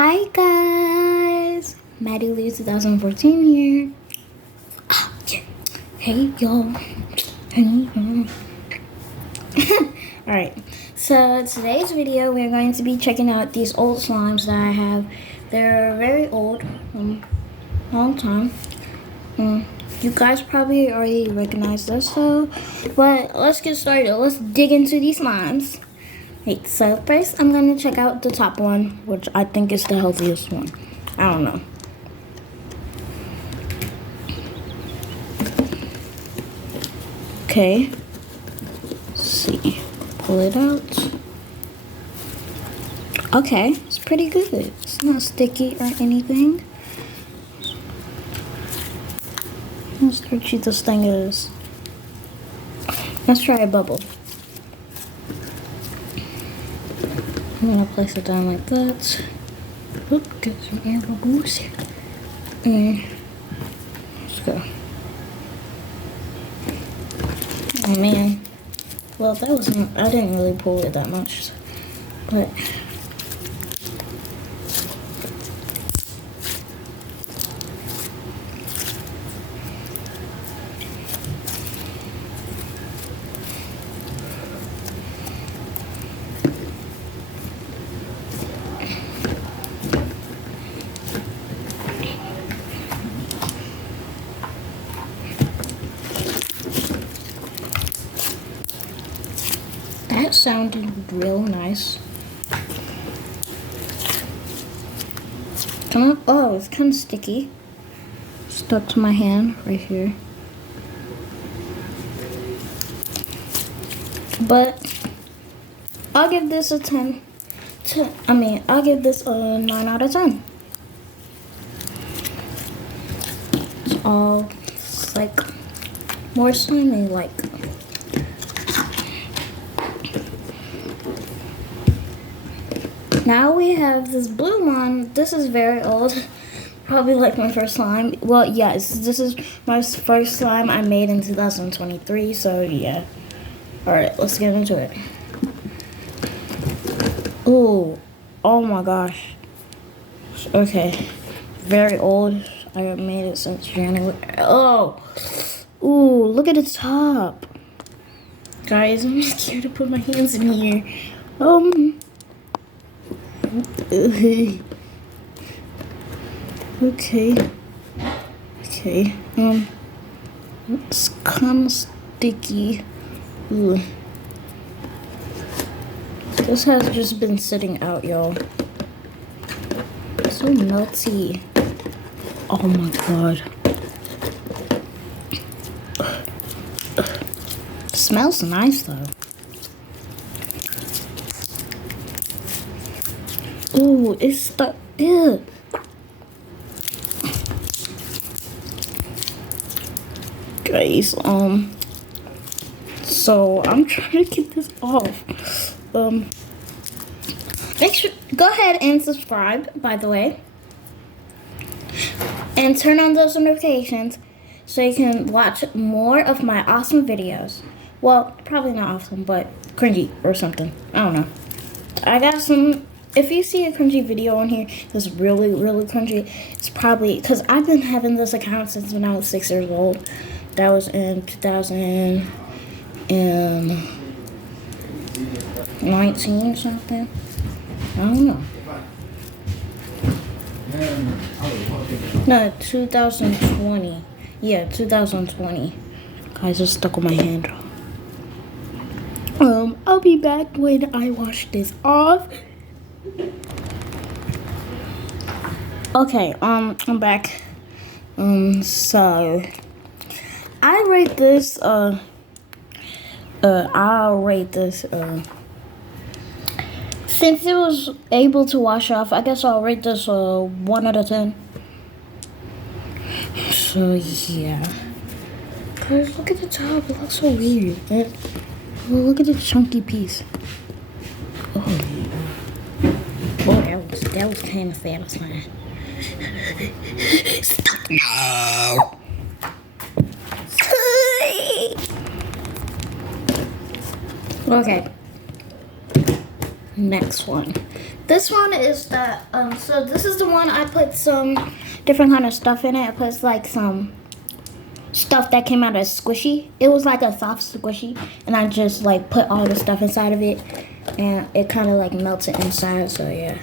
Hi guys, Maddie Lee 2014 here. Yeah. Hey y'all. Alright, so today's video we're going to be checking out these old slimes that I have. They're very old, long time. You guys probably already recognize this, but let's get started. Let's dig into these slimes. Wait, so first I'm going to check out the top one, which I think is the healthiest one. I don't know. Okay. Let's see. Pull it out. Okay, it's pretty good. It's not sticky or anything. How starchy this thing is. Let's try a bubble. I'm gonna place it down like that. Oop, get some air bubbles. And let's go. Oh man. Well, that wasn't, I didn't really pull it that much, but that sounded real nice. Come on. Oh, it's kind of sticky. Stuck to my hand right here. But I'll give this a 10. I'll give this a 9 out of 10. It's all like more slimy like. Now we have this blue one. This is very old. Probably like my first slime. Well, yes, this is my first slime I made in 2023. So yeah. Alright, let's get into it. Ooh. Oh my gosh. Okay. Very old. I made it since January. Oh. Ooh, look at the top. Guys, I'm scared to put my hands in here. Okay. It's kind of sticky. Ooh. This has just been sitting out, y'all. So melty. Oh my god. Smells nice though. Ooh, it's stuck. Ew. Guys, so I'm trying to get this off. Make sure, go ahead and subscribe, by the way. And turn on those notifications so you can watch more of my awesome videos. Well, probably not awesome, but cringy or something. I don't know. I got some. If you see a cringy video on here that's really, really cringy, it's probably because I've been having this account since when I was 6 years old. That was in 2019 or something. I don't know. No, 2020. Yeah, 2020. Guys, it's stuck on my hand. I'll be back when I wash this off. Okay, I'm back. So I rate this, I'll rate this, since it was able to wash off, I guess I'll rate this, 1 out of 10. So, yeah. Cause look at the top, it looks so weird. Look at the chunky piece. Oh. Boy, that was kind of satisfying. Stop. No. Okay. Next one. This one is the so this is the one I put some different kind of stuff in it. I put like some stuff that came out of squishy. It was like a soft squishy, and I just like put all the stuff inside of it, and it kind of like melted inside. So yeah.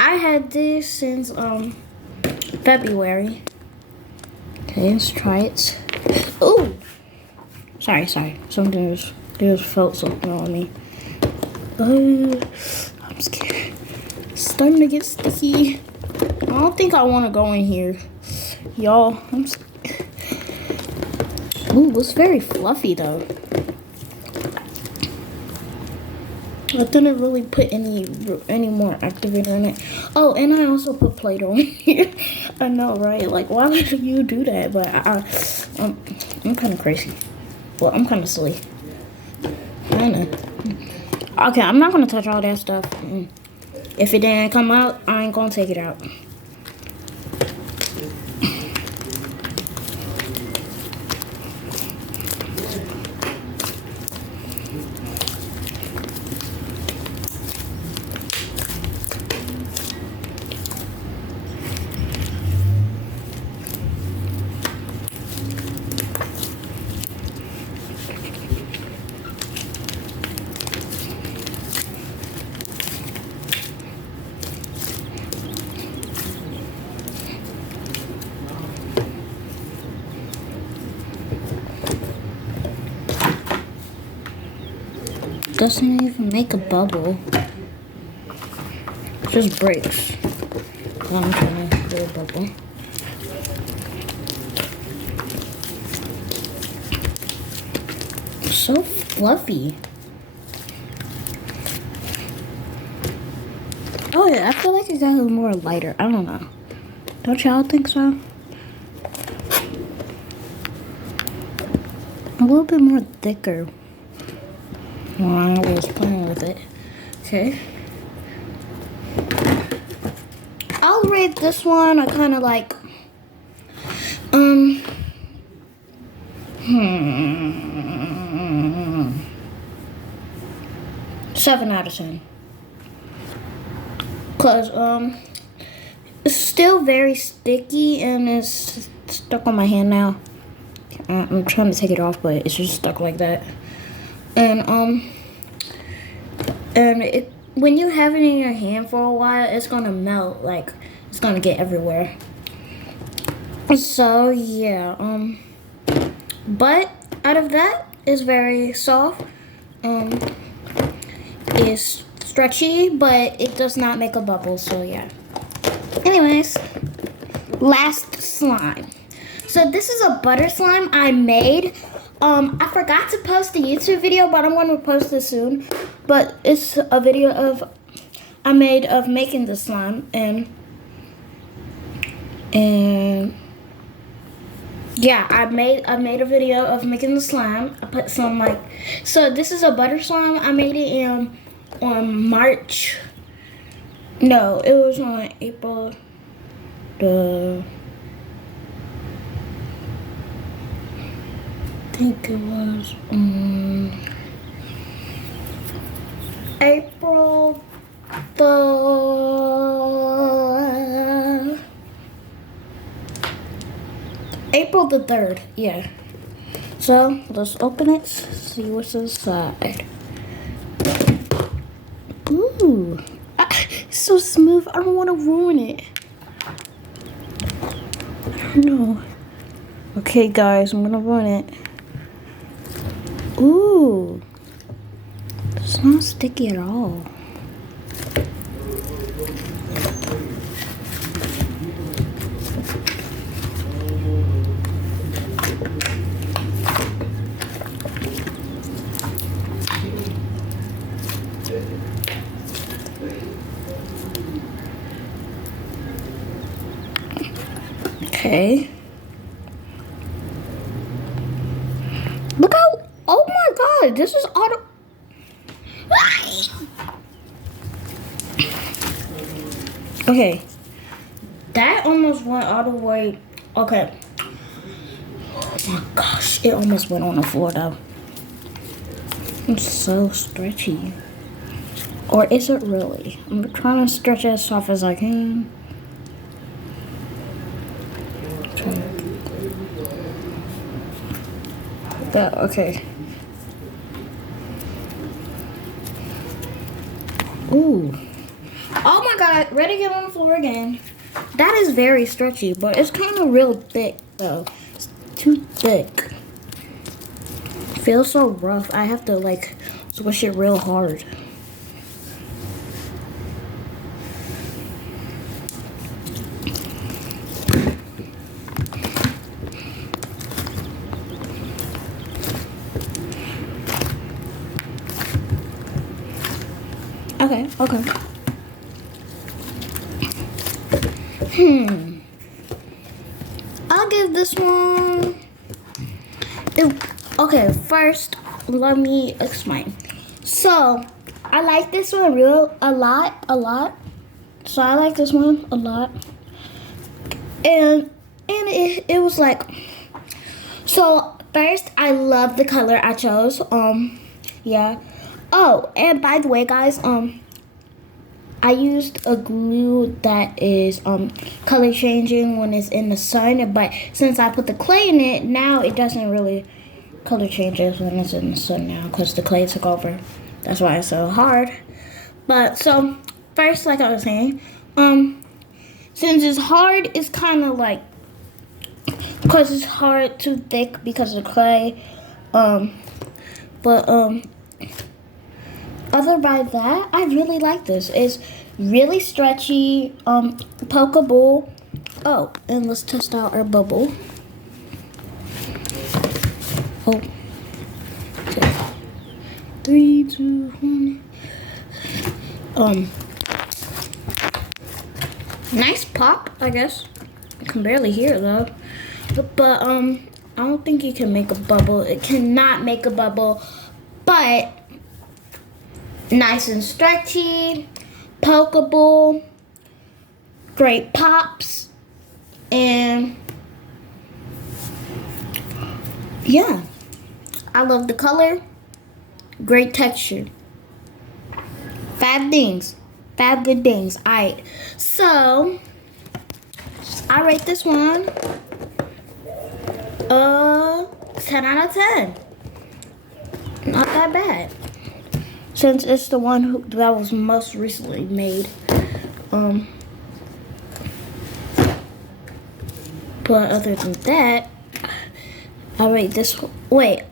I had this since February. Okay, let's try it. Ooh, sorry. Something just felt something on me. I'm scared. It's starting to get sticky. I don't think I want to go in here, y'all. Ooh, it's very fluffy though. I didn't really put any more activator in it. Oh, and I also put Play-Doh in here. I know, right? Like, why would you do that? But I'm kind of crazy. Well, I'm kind of silly. Kinda. Okay, I'm not gonna touch all that stuff. If it didn't come out, I ain't gonna take it out. Doesn't even make a bubble. It just breaks. I'm trying to do a bubble. It's so fluffy. Oh yeah, I feel like it got a little more lighter. I don't know. Don't y'all think so? A little bit more thicker. Well, I was playing with it. Okay. I'll rate this one. I kind of like. 7 out of 10. Cause it's still very sticky and it's stuck on my hand now. I'm trying to take it off, but it's just stuck like that. And when you have it in your hand for a while, it's gonna melt. Like it's gonna get everywhere. So yeah. But out of that, it's very soft. It's stretchy, but it does not make a bubble. So yeah. Anyways, last slime. So this is a butter slime I made. I forgot to post the YouTube video, but I'm going to post it soon. But it's a video I made of making the slime, and yeah, I made a video of making the slime. I put some so this is a butter slime. I made it on March. No, it was on April I think it was April the 3rd, yeah. So let's open it, see what's inside. Ooh, it's so smooth. I don't want to ruin it. I don't know. Okay, guys, I'm gonna ruin it. Ooh, it's not sticky at all. Okay. Look how, oh my god, this is auto. Okay. That almost went all the way. Okay. Oh my gosh, it almost went on the floor though. It's so stretchy. Or is it really? I'm trying to stretch it as soft as I can. That, okay. Ooh. Oh my god, ready to get on the floor again. That is very stretchy, but it's kind of real thick though. It's too thick. It feels so rough. I have to like squish it real hard. Okay, okay. I'll give this one. Okay, first let me explain. So I like this one a lot. So I like this one a lot, and it was like. So first, I love the color I chose. Yeah. Oh, and by the way, guys, I used a glue that is color changing when it's in the sun, but since I put the clay in it, now it doesn't really color changes when it's in the sun now because the clay took over. That's why it's so hard. But so first, like I was saying, since it's hard, it's kind of like because it's hard, too thick because of the clay. Other by that, I really like this. It's really stretchy, pokeable. Oh, and let's test out our bubble. Oh. 3, 2, 1. Nice pop, I guess. I can barely hear it though. But I don't think you can make a bubble. It cannot make a bubble, but nice and stretchy, pokeable, great pops, and yeah, I love the color, great texture. 5 things, 5 good things. Alright, so I rate this one 10 out of 10. Not that bad. Since it's the one that was most recently made. But other than that, I rate this one. Wait,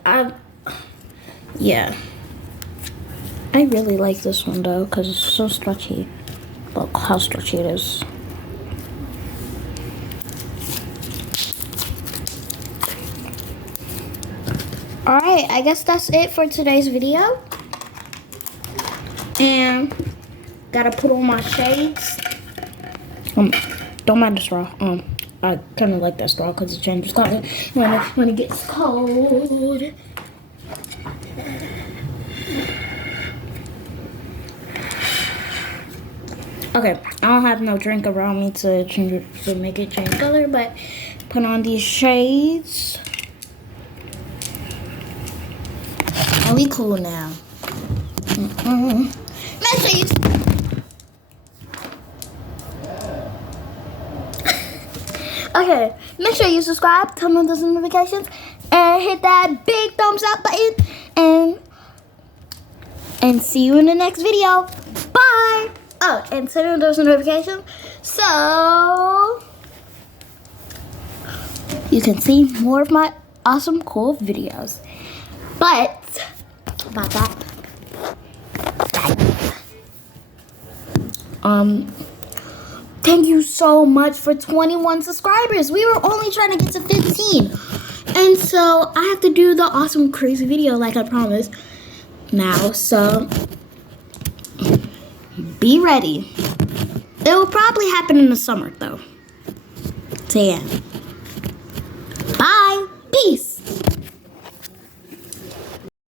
yeah. I really like this one though, because it's so stretchy. Look how stretchy it is. Alright, I guess that's it for today's video. And gotta put on my shades. Don't mind the straw. I kind of like that straw because it changes color when it gets cold. Okay, I don't have no drink around me to change it, to make it change color, but put on these shades. And we cool now. Make sure you okay, make sure you subscribe, turn on those notifications, and hit that big thumbs up button, and see you in the next video. Bye! Oh, and turn on those notifications so you can see more of my awesome, cool videos. But, about that, thank you so much for 21 subscribers. We were only trying to get to 15. And so I have to do the awesome, crazy video like I promised now. So be ready. It will probably happen in the summer though. So yeah.